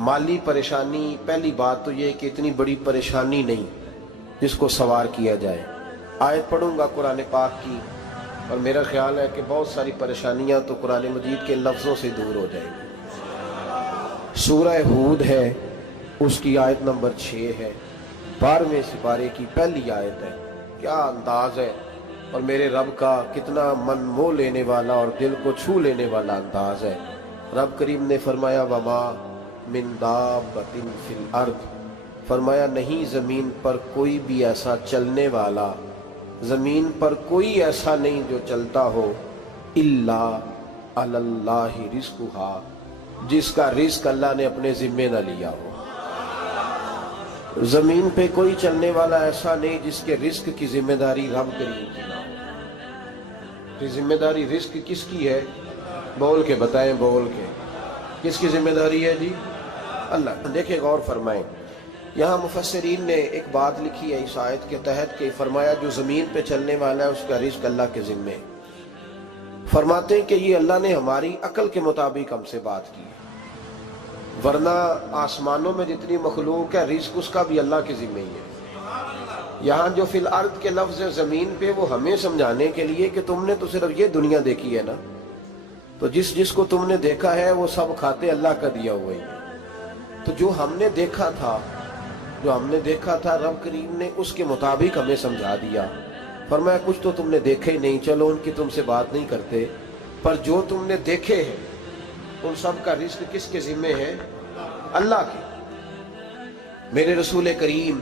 माली परेशानी, पहली बात तो ये कि इतनी बड़ी परेशानी नहीं जिसको सवार किया जाए। आयत पढ़ूंगा कुरान पाक की और मेरा ख्याल है कि बहुत सारी परेशानियां तो कुरान मजीद के लफ्ज़ों से दूर हो जाएंगी। सूरह हूद है, उसकी आयत नंबर 6 है, 12वें सिपारे की पहली आयत है। क्या अंदाज है और मेरे रब का कितना मन मोह लेने वाला और दिल को छू लेने वाला अंदाज है। रब करीम ने फरमाया वमा मिन दाब्बतिन फिल अर्द, फरमाया नहीं ज़मीन पर कोई भी ऐसा चलने वाला, ज़मीन पर कोई ऐसा नहीं जो चलता हो, इल्ला अलल्लाहि रिज़्कुहा, जिसका रिस्क अल्लाह ने अपने ज़िम्मे न लिया हो। ज़मीन पे कोई चलने वाला ऐसा नहीं जिसके रिस्क की जिम्मेदारी रब करीम की ना हो। जिम्मेदारी रिस्क किसकी है? बोल के बताएं, बोल के किसकी जिम्मेदारी है जी? अल्लाह। देखिए गौर फरमाएं, यहाँ मुफस्सिरीन ने एक बात लिखी है इस आयत के तहत कि फरमाया जो ज़मीन पे चलने वाला है उसका रिस्क अल्लाह के ज़िम्मे। फरमाते हैं कि ये अल्लाह ने हमारी अकल के मुताबिक हमसे बात की है, वरना आसमानों में जितनी मखलूक है रिस्क उसका भी अल्लाह के ज़िम्मे ही है। यहाँ जो फिल अर्द के लफ्ज़ है ज़मीन पे, वो हमें समझाने के लिए कि तुमने तो सिर्फ ये दुनिया देखी है ना, तो जिसको तुमने देखा है वो सब खाते अल्लाह का दिया हुआ ही है। तो जो हमने देखा था रब करीम ने उसके मुताबिक हमें समझा दिया। फरमाया कुछ तो तुमने देखे ही नहीं, चलो उनकी तुमसे बात नहीं करते, पर जो तुमने देखे हैं उन सब का रिस्क किसके जिम्मे है? अल्लाह के। मेरे रसूल करीम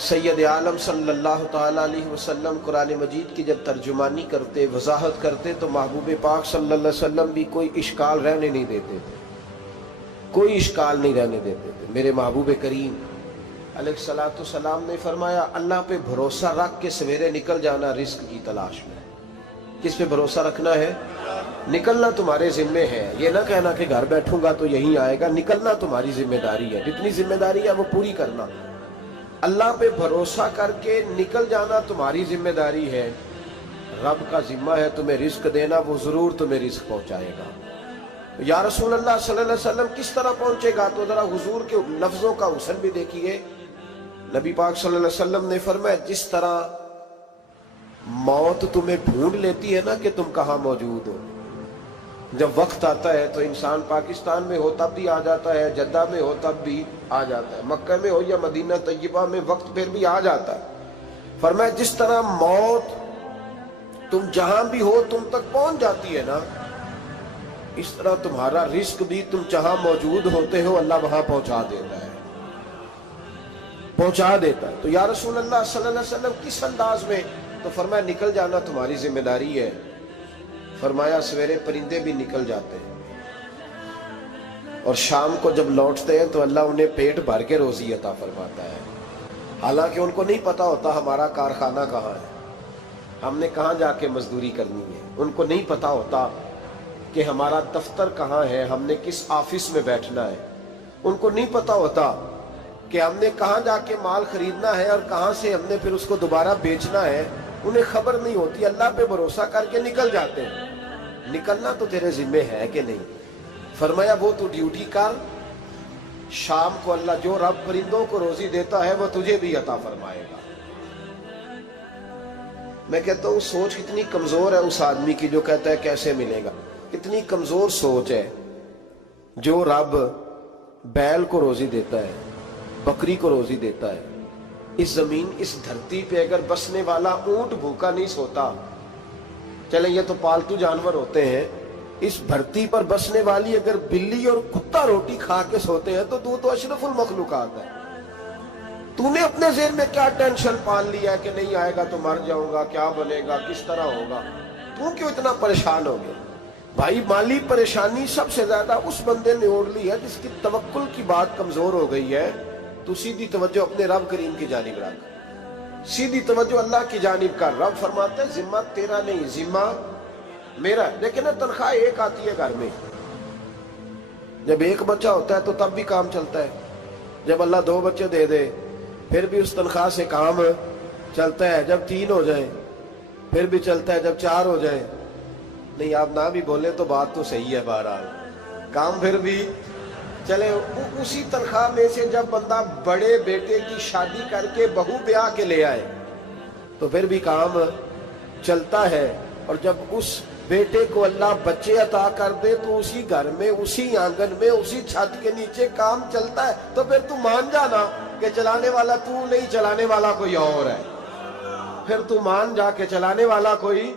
सैयद आलम सल्लल्लाहु ताला अलैहि वसल्लम कुरान मजीद की जब तर्जुमानी करते, वजाहत करते, तो महबूब पाक सल्लल्लाहु अलैहि वसल्लम भी कोई इश्काल रहने नहीं देते थे, कोई इश्काल नहीं रहने देते थे। मेरे महबूब करीम अलैहिस्सलातु सलाम ने फरमाया अल्लाह पे भरोसा रख के सवेरे निकल जाना रिस्क की तलाश में। किस पे भरोसा रखना है? निकलना तुम्हारे जिम्मे है। ये ना कहना कि घर बैठूंगा तो यही आएगा, निकलना तुम्हारी जिम्मेदारी है। जितनी जिम्मेदारी है वो पूरी करना। अल्लाह पे भरोसा करके निकल जाना तुम्हारी जिम्मेदारी है। रब का जिम्मा है तुम्हें रिस्क देना, वो जरूर तुम्हें रिस्क पहुंचाएगा। या रसूल अल्लाह सल्लल्लाहु अलैहि वसल्लम किस तरह पहुंचेगा? तो जरा हुजूर के लफ्जों का हुस्न भी देखिए। नबी पाक सल्लल्लाहु अलैहि वसल्लम ने फरमाया जिस तरह मौत तुम्हें ढूंढ लेती है ना कि तुम कहाँ मौजूद हो, जब वक्त आता है तो इंसान पाकिस्तान में हो तब भी आ जाता है, जद्दा में हो तब भी आ जाता है, मक्का में हो या मदीना तैयबा में, वक्त फिर भी आ जाता है। फरमाया जिस तरह मौत तुम जहां भी हो तुम तक पहुंच जाती है ना, इस तरह तुम्हारा रिस्क भी तुम जहां मौजूद होते हो अल्लाह वहां पहुंचा देता है, पहुंचा देता है। तो या रसूल अल्लाह सल्लल्लाहु अलैहि वसल्लम किस अंदाज में? तो फरमाया निकल जाना तुम्हारी जिम्मेदारी है। फरमाया सवेरे परिंदे भी निकल जाते हैं और शाम को जब लौटते हैं तो अल्लाह उन्हें पेट भर के रोजी अता फरमाता है। हालांकि उनको नहीं पता होता हमारा कारखाना कहाँ है, हमने कहाँ जाके मजदूरी करनी है। उनको नहीं पता होता कि हमारा दफ्तर कहाँ है, हमने किस ऑफिस में बैठना है। उनको नहीं पता होता कि हमने कहाँ जाके माल खरीदना है और कहाँ से हमने फिर उसको दोबारा बेचना है। उन्हें खबर नहीं होती, अल्लाह पे भरोसा करके निकल जाते हैं। निकलना तो तेरे जिम्मे है कि नहीं? फरमाया वो तू ड्यूटी कर, शाम को अल्लाह जो रब परिंदों को रोजी देता है वो तुझे भी अता फरमाएगा। मैं कहता हूँ सोच कितनी कमजोर है उस आदमी की जो कहता है कैसे मिलेगा। कितनी कमजोर सोच है। जो रब बैल को रोजी देता है, बकरी को रोजी देता है, इस जमीन इस धरती पे अगर बसने वाला ऊंट भूखा नहीं सोता, चले ये तो पालतू जानवर होते हैं, इस धरती पर बसने वाली अगर बिल्ली और कुत्ता रोटी खा के सोते हैं तो तू तो अशरफुल मखलूकात है। तूने अपने ज़हन में क्या टेंशन पाल लिया है कि नहीं आएगा तो मर जाऊंगा, क्या बनेगा, किस तरह होगा? तू क्यों इतना परेशान हो गया? भाई माली परेशानी सबसे ज्यादा उस बंदे ने ओढ़ ली है जिसकी तवक्कुल की बात कमजोर हो गई है। तू सीधी तवज्जो अपने रब करीम की जानिब रख, सीधी तवज्जो अल्लाह की जानिब कर। रब फरमाता है जिम्मा तेरा नहीं, जिम्मा मेरा। लेकिन ना तनख्वाह एक आती है घर में, जब एक बच्चा होता है तो तब भी काम चलता है, जब अल्लाह 2 बच्चे दे दे फिर भी उस तनख्वाह से काम चलता है, जब 3 हो जाए फिर भी चलता है, जब 4 हो जाए नहीं। आप ना भी बोले तो बात तो सही है, बहरहाल काम फिर भी چلے اسی تنخواہ میں سے جب بندہ بڑے بیٹے کی شادی کر کے بہو بیاہ کے لے آئے تو پھر بھی کام چلتا ہے، اور جب اس بیٹے کو اللہ بچے عطا کر دے تو اسی گھر میں، اسی آنگن میں، اسی چھت کے نیچے کام چلتا ہے، تو پھر تو مان جانا کہ چلانے والا تو نہیں، چلانے والا کوئی اور ہے۔ پھر تو مان جا کے چلانے والا کوئی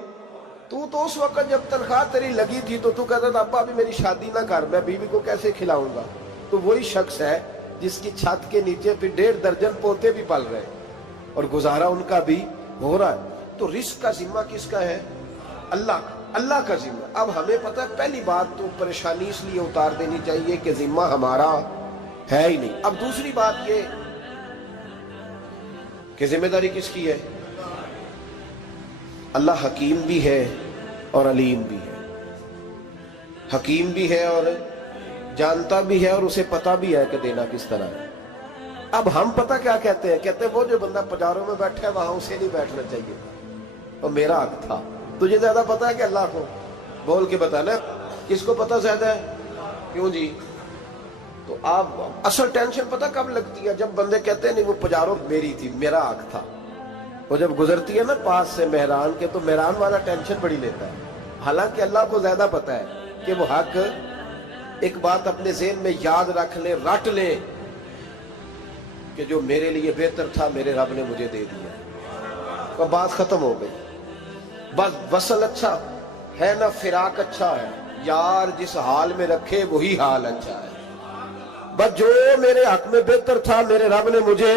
تو اس وقت جب تنخواہ تیری لگی تھی تو کہتا تھا ابا ابھی میری شادی نہ کر، میں بیوی کو کیسے کھلاؤں گا؟ تو وہی شخص ہے جس کی چھت کے نیچے پھر 1.5 درجن پوتے بھی پل رہے اور گزارا ان کا بھی ہو رہا ہے۔ تو رزق کا ذمہ کس کا ہے؟ اللہ کا، اللہ کا ذمہ۔ اب ہمیں پتہ ہے پہلی بات تو پریشانی اس لیے اتار دینی چاہیے کہ ذمہ ہمارا ہے ہی نہیں۔ اب دوسری بات یہ کہ ذمہ داری کس کی ہے؟ اللہ حکیم بھی ہے اور علیم بھی ہے، حکیم بھی ہے اور جانتا بھی ہے اور اسے پتہ بھی ہے کہ دینا کس طرح ہے۔ اب ہم پتہ کیا کہتے ہیں؟ کہتے ہیں وہ جو بندہ پجاروں میں بیٹھا ہے وہاں اسے نہیں بیٹھنا چاہیے تھا، اور میرا حق تھا۔ تجھے زیادہ پتہ ہے کہ اللہ کو؟ بول کے بتانا کس کو پتہ زیادہ ہے؟ کیوں جی؟ تو آپ اصل ٹینشن پتہ کب لگتی ہے؟ جب بندے کہتے ہیں نہیں وہ پجاروں میری تھی، میرا حق تھا۔ وہ جب گزرتی ہے نا پاس سے مہران کے تو مہران والا ٹینشن بڑی لیتا ہے، حالانکہ اللہ کو زیادہ پتہ ہے کہ وہ حق۔ ایک بات اپنے ذہن میں یاد رکھ لیں، رٹ لیں کہ جو میرے لیے بہتر تھا میرے رب نے مجھے دے دیا، تو بات ختم ہو گئی۔ بس وصل اچھا ہے نہ فراق اچھا ہے، یار جس حال میں رکھے وہی حال اچھا ہے۔ بس جو میرے حق میں بہتر تھا میرے رب نے مجھے،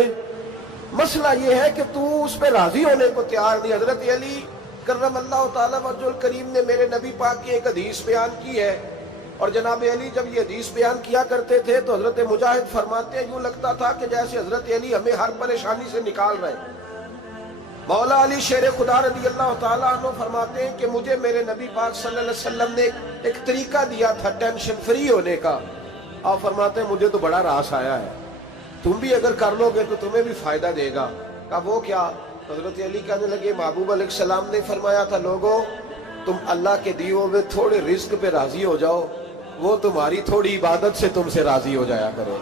مسئلہ یہ ہے کہ تو اس پہ راضی ہونے کو تیار نہیں۔ حضرت علی کرم اللہ تعالیٰ وجہ الکریم نے میرے نبی پاک کی ایک حدیث بیان کی ہے، اور جناب علی جب یہ حدیث بیان کیا کرتے تھے تو حضرت مجاہد فرماتے ہیں یوں لگتا تھا کہ جیسے حضرت علی ہمیں ہر پریشانی سے نکال رہے ہیں۔ مولا علی شیر خدا رضی اللہ تعالیٰ عنہ فرماتے ہیں کہ مجھے میرے نبی پاک صلی اللہ علیہ وسلم نے ایک طریقہ دیا تھا ٹینشن فری ہونے کا۔ آپ فرماتے ہیں مجھے تو بڑا راس آیا ہے، تم بھی اگر کر لو گے تو تمہیں بھی فائدہ دے گا۔ کہا وہ کیا؟ حضرت علی کہنے لگے محبوب علیہ السلام نے فرمایا تھا لوگوں تم اللہ کے دیے ہوئے تھوڑے رزق پہ راضی ہو جاؤ، وہ تمہاری تھوڑی عبادت سے تم سے راضی ہو جایا کرو۔